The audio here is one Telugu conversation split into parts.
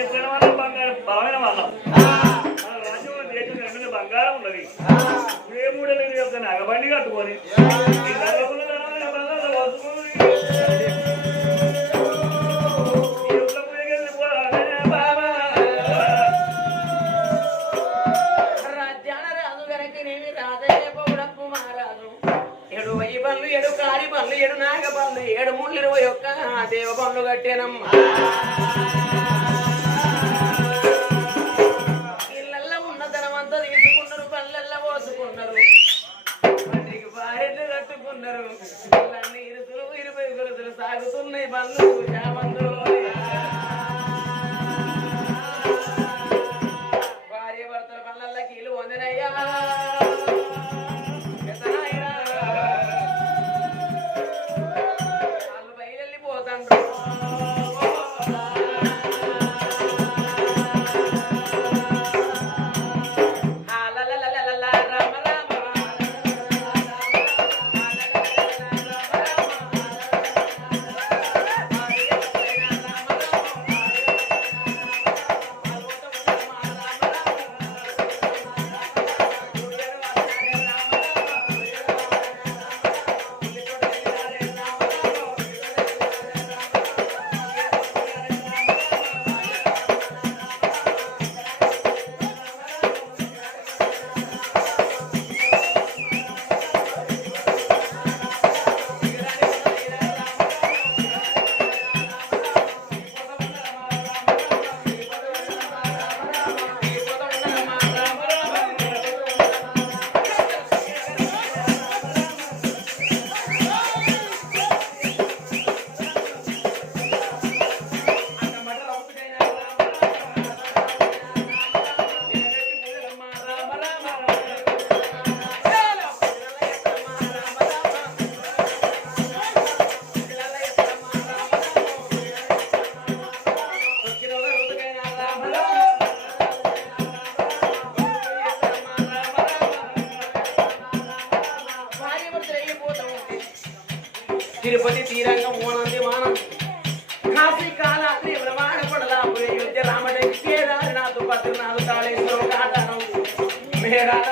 చేస్తున్న వాళ్ళం బంగారం బలమైన వాళ్ళం. మన రాజ్యంలో దేశం రెండు బంగారం ఉన్నది. ఏ యొక్క నగబండి కట్టుకొని ಬೇಡ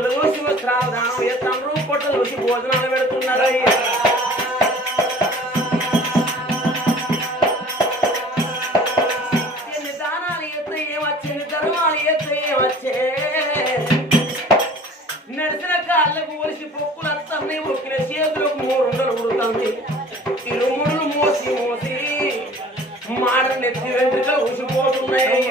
పొట్లు చూసి వస్త్రాలు దానం ఎత్తాను పొట్లు చూసి భోజనాలు పెడుతున్నారయ్యా ఎత్తే ఏమొచ్చింది ధర్మాలు ఎత్తే ఏమొచ్చే నడిచిన కాళ్ళకు ఒలిసి పొక్కులు వస్తాయి ఒక్కిన చేతులకు మూడుండలు ఉడుతుంది. తిరుముడులు మోసి మోసి మాడలు నెత్తి వెంట్రుకలు ఉసిపోతున్నాయి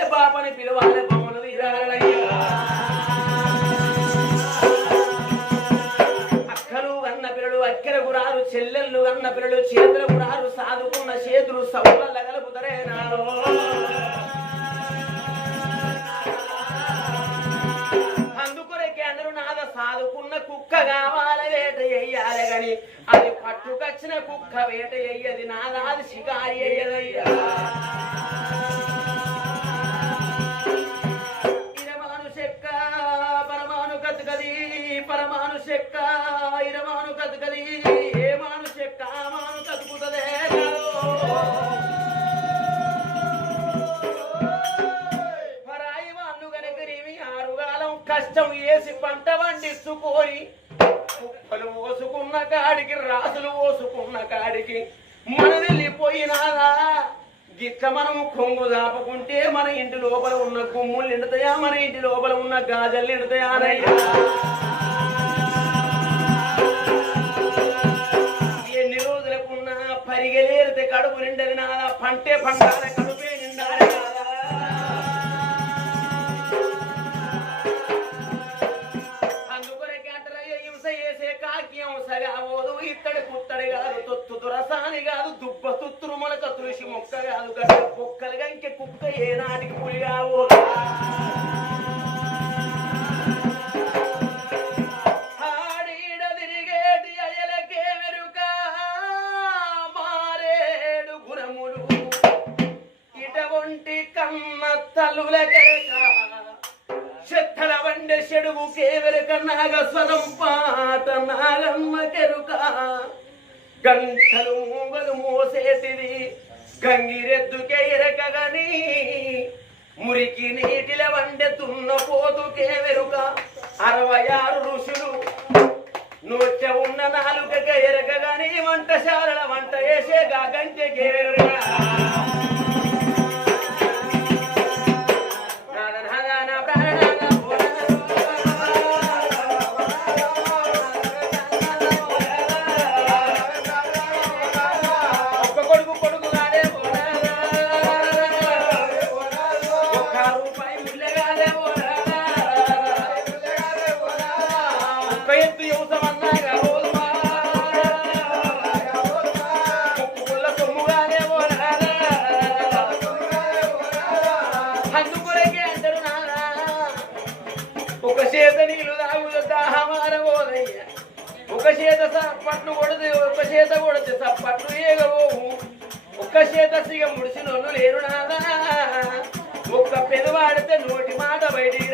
శరీరాలే బాపని పిలవాలి బొమ్మలు అక్కలు అన్న పిల్లలు అక్కెర గురాలు చెల్లెళ్ళు అన్న పిల్లలు చేతుల గురాలు సాదుకున్న చేతులు సౌల కలుపుతరే నాలో. అందుకొరకే అందరూ నాద సాదుకున్న కుక్క కావాలి వేట చెయ్యాలి గాని. అది పట్టుకొచ్చిన కుక్క వేట చెయ్యది నాదాది షికారి అయ్యదయ్యా. పరమాను పరమాను చెక్క ఇరమాను కతుకది ఏ మాను చెక్క మాను కతుకుతదే పరాయి వాళ్ళు కనుక నీవి ఆరుగాలం కష్టం వేసి పంట వండిస్తుకోని కుప్పలు పోసుకున్న కాడికి రాసులు పోసుకున్న కాడికి మన వెళ్ళిపోయినాదా గిట్ల మనం కొంగు దాపుకుంటే మన ఇంటి లోపల ఉన్న గుమ్ములు నిండుతాయా? మన ఇంటి లోపల ఉన్న గాజలు నిండుతాయా? అనయ్యా ఎన్ని రోజులకున్నా పరిగెలేరితే కడుపు నిండది నాదా? పంటే పండాల కాకి ఓదు ఇత్తడి కుత్తడి కాదు తొత్తు దురసాని కాదు దుబ్బ తుత్తురు మొలక తులసి మొక్క కాదు గడ్డ కుక్కలుగా ఇంకే కుక్క ఏనాటికి పులి కావు ఆడీడ కేవెరక నాగస్వరం పాట నాగమ్మ కెరుక. గంటలు మూగలు మోసేటిది గంగిరెద్దుకే ఎరకగని. మురికి నీటిల వండెతున్న పోతుకే వెరుక. అరవై ఆరు ఋషులు నూట ఉన్న నాలుగక ఎరకగాని. వంటశాలల వంట వేసేగా గంటె గేరుగా ఒక చేత సప్పట్లు కొడితే ఒక చేత కొడితే సప్పట్లు ఏగబోవు ఒక్క చేత సిగ ముడిసినోళ్ళు లేరు నాదా ఒక్క పెదవాడితే నోటి మాట బయటికి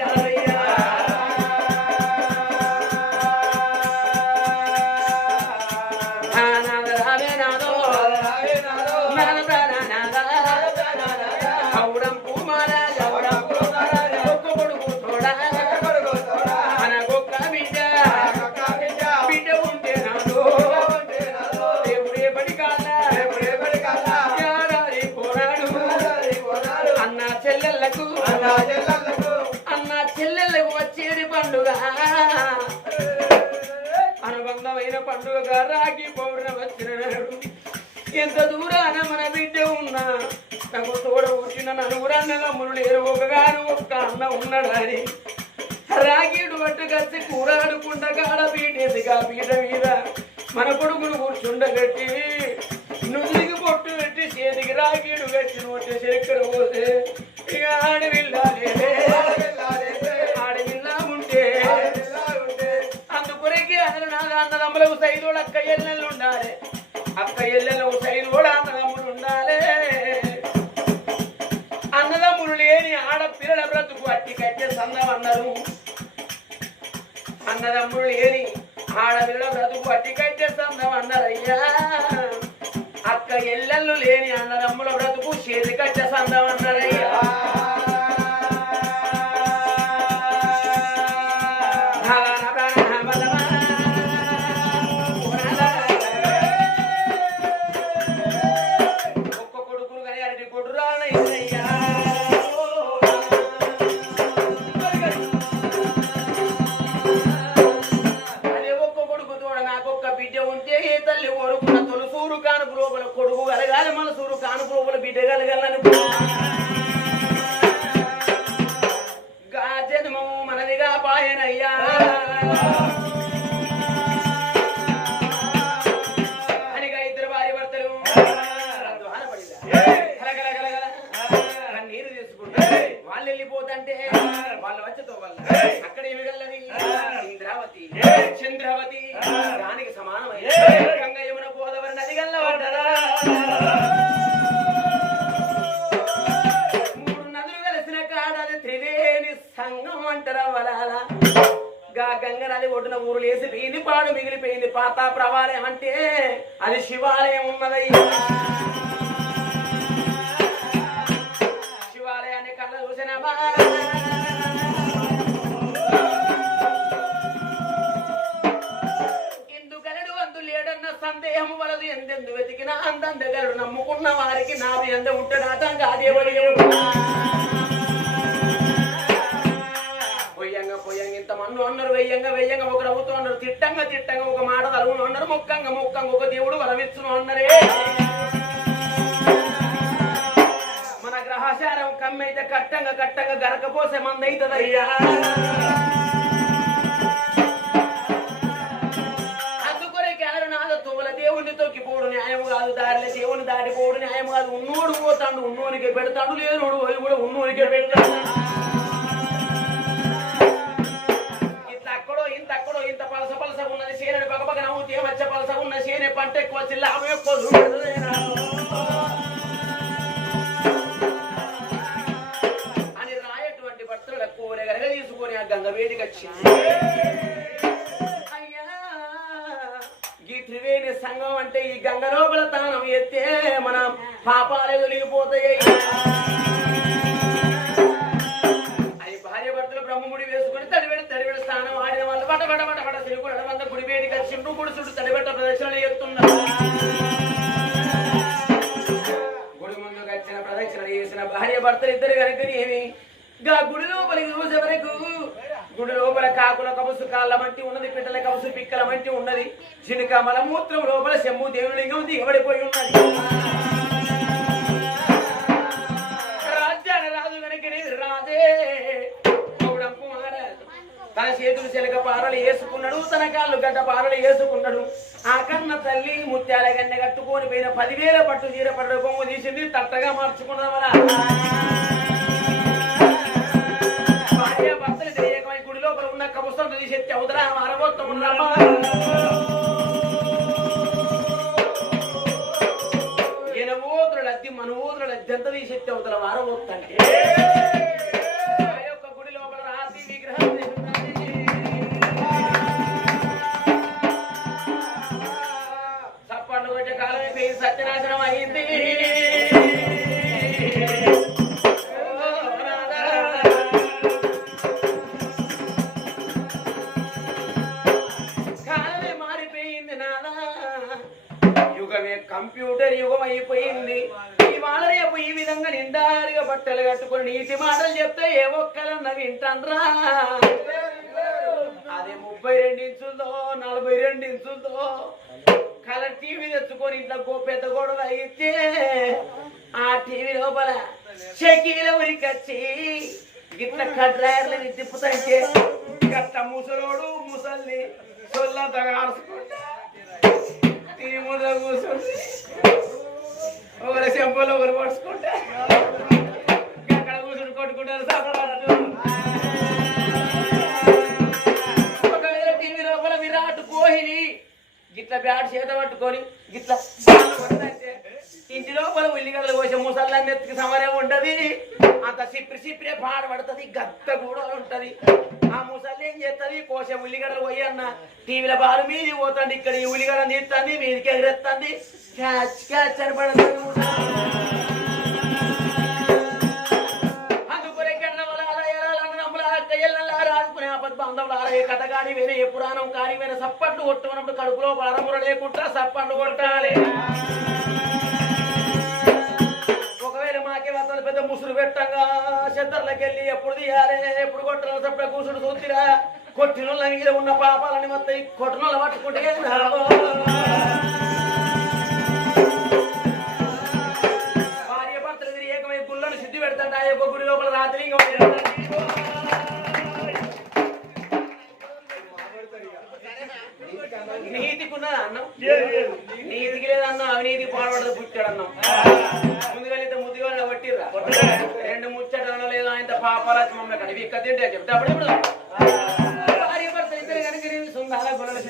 అనుబంధమైన పండుగ రాగి పౌర్ణ వచ్చిన ఎంత దూరాన మన బిడ్డ ఉన్నా నాకు తోడ వచ్చిన నలుగురన్నగా అన్నదమ్ములు లేరు. ఒకగాను ఒక్క అన్న ఉన్నాడని రాగిడు పట్టుకొచ్చి కూరాడుకుంట కాడ పీటేసిగా పీట మీద మన కొడుకును కూర్చుండగట్టి నుదురికి పొట్టు పెట్టి చేతికి రాగిడు కట్టి నోటి చక్కెర పోతే ఇక ఆడవిల్లాలి సైదుడు అక్క ఎల్లెళ్ళు ఉండాలి అక్క ఎల్లెళ్ళు సైదు కూడా అన్నదమ్ములు ఉండాలి అన్నదమ్ములు లేని ఆడపిల్లల బ్రతుకు అట్టి కట్టే సందం అన్నారు అన్నదమ్ములు లేని ఆడపిల్లల బ్రతుకు అట్టి కట్టే సందం అన్నారయ్యా అక్క ఎల్లెళ్ళు లేని అన్నదమ్ముల బ్రతుకు చేతి కట్టే సందం అన్నారయ్యా ああ。వెతికిన అందం దగ్గర నమ్ముకున్న వారికి నాది ఎంద ఉంటాడా కాదేవడి పొయ్యంగా పొయ్యంగా ఇంత మన్ను అన్నారు వెయ్యంగా వెయ్యంగా ఒక రవ్వుతూ అన్నారు. తిట్టంగా తిట్టంగా ఒక మాట తలుగును అన్నారు. ముక్కంగా ముక్కంగా ఒక దేవుడు వరమిచ్చును అన్నరే. మన గ్రహచారం కమ్మైతే కట్టంగా కట్టంగా గరకపోసే మందైతుందయ్యా. న్యాయం కాదు దారిలో దేవుని దాటిపోడు న్యాయం కాదు. ఉన్నోడు పోతాడు ఉన్నోనికే పెడతాడు లేనోడు పోయి కూడా ఉన్నోనికే పెడతాడు. ఇంత అక్కడో ఇంత అక్కడో ఇంత పలస పలస ఉన్నది సేనని పక్క పక్కన ఊతే మచ్చ పలస ఉన్న సేనే పంట ఎక్కువ వచ్చి లాభం ఎక్కువ అని రాయటువంటి భర్తల కూర గనక తీసుకొని ఆ గంగ వేడికి వచ్చింది లేని సంఘం అంటే ఈ గంగలోపల తానం ఎత్తే మన పాపాలు తొలగిపోతాయి అది భార్య భర్తలు బ్రహ్మముడి వేసుకుని తడివెడ తడివెడ స్నానం ఆడిన వాళ్ళు బట బట బట బట తిరుగుడు అడవంత గుడి వేడికి గుడిసుడు తడిబెట్ట ప్రదక్షిణలు చేస్తున్నారు. గుడి ముందుకు వచ్చిన ప్రదక్షిణలు చేసిన భార్య భర్తలు ఇద్దరు కనుక ఏమి గా గుడి లోపలికి చూసే వరకు గుడి లోపల కాకుల కబుసు కాళ్ళ వంటి ఉన్నది పిట్టల కబుసు పిక్కల వంటి ఉన్నది. చినుక మలమూత్రం లోపల శంభు దేవుని లింగం దిగబడిపోయి ఉన్నది. రాజ్యాల రాజు కనుక రాజే తన చేతులు చెలక పారలు వేసుకున్నాడు తన కాళ్ళు గడ్డ పారలు వేసుకున్నాడు. ఆ కన్న తల్లి ముత్యాల గన్నె కట్టుకొని పోయిన పదివేల పట్టు చీర పట్టు కొమ్ము తీసింది తట్టగా మార్చుకున్నాం వల్ల కబుసం తీసేtti అవతల మారబోతం ఉన్నమ్మా ఎనవోతుల అద్దె మనవోతుల అద్దె ఎంత తీసేtti అవతల మారబోతంటే ఆ యొక్క గుడి లోపల రాతి విగ్రహం చప్పట్లు కొట్టే కాలం అయిపోయి సత్యనాశనం అయింది. అయిపోయింది. ఇవాళ రేపు ఈ విధంగా నిండారుగా బట్టలు కట్టుకొని నీటి మాటలు చెప్తే ఏ ఒక్కరన్నా వింటాన్రా అదే ముప్పై రెండు ఇంచులతో నలభై రెండు ఇంచులతో కలర్ టీవీ తెచ్చుకొని ఇంట్లో గో పెద్ద గొడవ అయితే ఆ టీవీ లోపల షకీల ఉరికొచ్చి గిట్ల కడ్రాయర్లని తిప్పుతంటే గట్ట ముసలోడు ముసల్ని సొల్లంతగా ఆడుచుకుంటా ఈ ముందర ఒకరి చెంపలు ఒకరు పడుచుకుంటా అక్కడ కూర్చుని కొట్టుకుంటారు సపడాలు గిట్ల బ్యాట్ చేత పట్టుకొని ఇట్లా ఇంటి లోపల ఉల్లిగడ్డలు కోసే ముసల్లాన్ని ఎత్తుకి సమరే ఉంటది. అంత సిప్రి సిప్రే పాడ పడుతుంది గద్ద కూడా ఉంటది. ఆ ముసళ్ళు ఏం చేస్తుంది? కోసే ఉల్లిగడ్డలు పోయి అన్న టీవీల బాలు మీది పోతుంది ఇక్కడ ఈ ఉల్లిగడ్డ నీస్తుంది మీదికి ఎగిరెత్తుంది క్యాచ్ క్యాచ్ అని పడుతుంది బాంధవులాల ఏ కథ కాని వేరే ఏ పురాణం కాని వేరే సప్పట్లు కొట్టుకున్నప్పుడు కడుపులో పరముర లేకుండా సప్పట్లు కొట్టాలి. ఒకవేళ మాకే వస్తుంది పెద్ద ముసురు పెట్టంగా చెద్దర్లకి వెళ్ళి ఎప్పుడు తీయాలి? ఎప్పుడు కొట్టాలి? సప్పుడు కూసుడు చూసిరా కొట్టినోళ్ళ మీద ఉన్న పాపాలని మొత్తం కొట్టినోళ్ళ పట్టుకుంటే భార్య భర్తలు ఎదురు ఏకమై గుళ్ళను సిద్ధి పెడతాడు ఆ యొక్క గుడి లోపల రాత్రి ఇంకా నీతికున్నదా అన్నం. నీతికి లేదు అన్నం అవినీతి పాడబడదు పుట్టాడు అన్నం ముందుగా ఇంత ముద్దుగా పట్టిర్రా రెండు ముచ్చటనో లేదు ఆయన పాపారాజు మమ్మల్ని కడివి ఇక్కడ తింటే చెప్తే. అప్పుడు ఇప్పుడు భార్య భర్తలు ఇద్దరు కనుక నేను సుందాల గుళ్ళను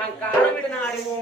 మీది పెట్టి అహంకారం విడిన ఆడిమో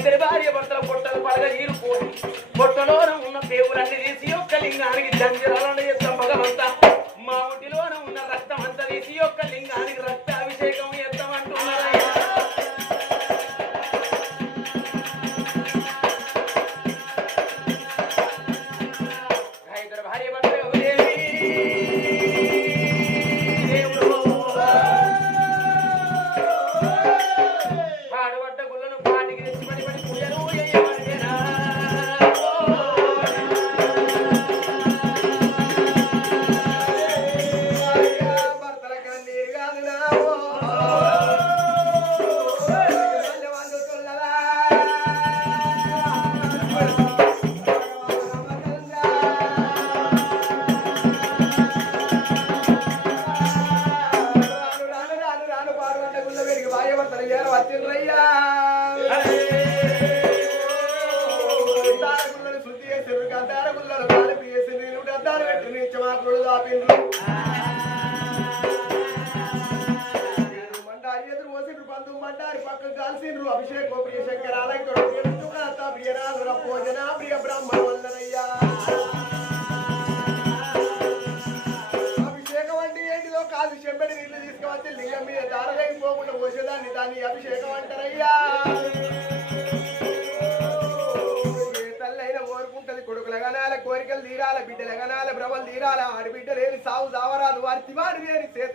ఇద్దరి భార్య భర్తల పొట్టలు పడగ ఈరుపోయి పొట్టలోన ఉన్న దేవులన్నీ తీసి ఒక్క లింగానికి దంజరాల ప్రియరాజుర భోజన అభిషేకం అంటే ఏంటిదో కాదు చెప్పడి నీళ్ళు తీసుకువచ్చి లింగం మీద దారగైపోకుండా పోసేదాన్ని దాన్ని అభిషేకం అంటారయ్యా. ఉంటది కొడుకుల గనాల కోరికలు తీరాల బిడ్డల గనాల భ్రమలు తీరాల ఆడబిడ్డ లేని సావు సావరాదు వారి తివాడు లేని చేత